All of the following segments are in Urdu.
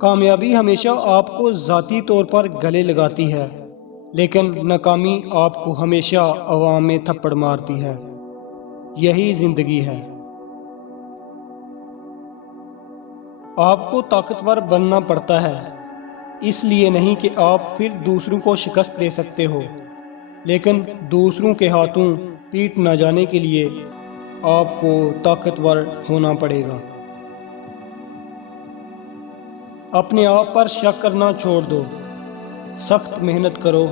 کامیابی ہمیشہ آپ کو ذاتی طور پر گلے لگاتی ہے، لیکن ناکامی آپ کو ہمیشہ عوام میں تھپڑ مارتی ہے۔ یہی زندگی ہے۔ آپ کو طاقتور بننا پڑتا ہے، اس لیے نہیں کہ آپ پھر دوسروں کو شکست دے سکتے ہو، لیکن دوسروں کے ہاتھوں پیٹ نہ جانے کے لیے آپ کو طاقتور ہونا پڑے گا۔ اپنے آپ پر شک کرنا چھوڑ دو، سخت محنت کرو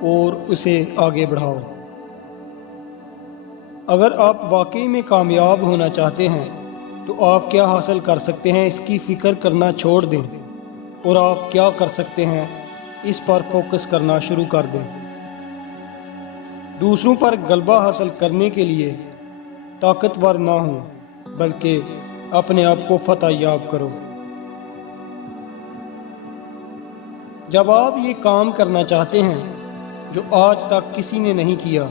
اور اسے آگے بڑھاؤ۔ اگر آپ واقعی میں کامیاب ہونا چاہتے ہیں تو آپ کیا حاصل کر سکتے ہیں اس کی فکر کرنا چھوڑ دیں، اور آپ کیا کر سکتے ہیں اس پر فوکس کرنا شروع کر دیں۔ دوسروں پر غلبہ حاصل کرنے کے لیے طاقتور نہ ہوں، بلکہ اپنے آپ کو فتح یاب کرو۔ جب آپ یہ کام کرنا چاہتے ہیں جو آج تک کسی نے نہیں کیا،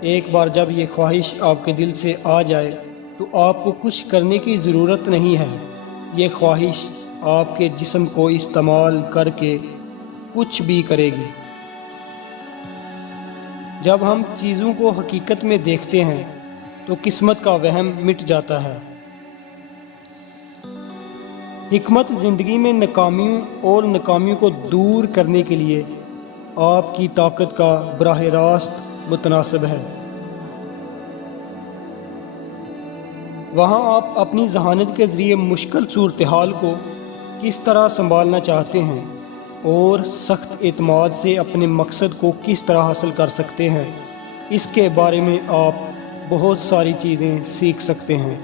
ایک بار جب یہ خواہش آپ کے دل سے آ جائے تو آپ کو کچھ کرنے کی ضرورت نہیں ہے۔ یہ خواہش آپ کے جسم کو استعمال کر کے کچھ بھی کرے گی۔ جب ہم چیزوں کو حقیقت میں دیکھتے ہیں تو قسمت کا وہم مٹ جاتا ہے۔ حکمت زندگی میں ناکامیوں اور ناکامیوں کو دور کرنے کے لیے آپ کی طاقت کا براہ راست متناسب ہے۔ وہاں آپ اپنی ذہانت کے ذریعے مشکل صورتحال کو کس طرح سنبھالنا چاہتے ہیں اور سخت اعتماد سے اپنے مقصد کو کس طرح حاصل کر سکتے ہیں، اس کے بارے میں آپ بہت ساری چیزیں سیکھ سکتے ہیں۔